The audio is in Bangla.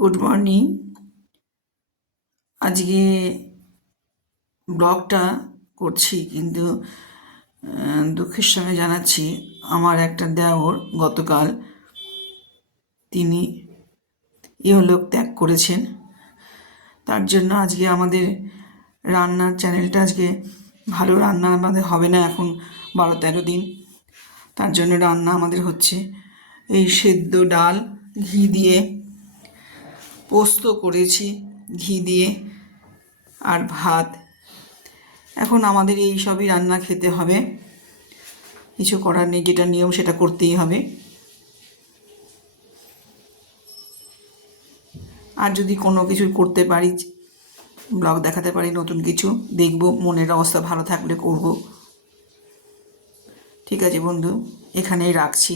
Good morning. আজকে ব্লগটা করছি, কিন্তু দুঃখের সঙ্গে জানাচ্ছি আমার একটা দেওর গতকাল তিনি ইহলোক ত্যাগ করেছেন। তার জন্য আজকে আমাদের রান্নার চ্যানেলটা আজকে ভালো রান্না আমাদের হবে না, এখন 12-13 দিন। তার জন্য রান্না আমাদের হচ্ছে এই সেদ্ধ ডাল, ঘি দিয়ে পোস্ত করেছি, ঘি দিয়ে, আর ভাত। এখন আমাদের এই সবই রান্না খেতে হবে, কিছু করার নেই, যেটা নিয়ম সেটা করতেই হবে। আর যদি কোনো কিছু করতে পারি, ব্লগ দেখাতে পারি, নতুন কিছু দেখব, মনের অবস্থা ভালো থাকলে করব। ঠিক আছে বন্ধু, এখানেই রাখছি।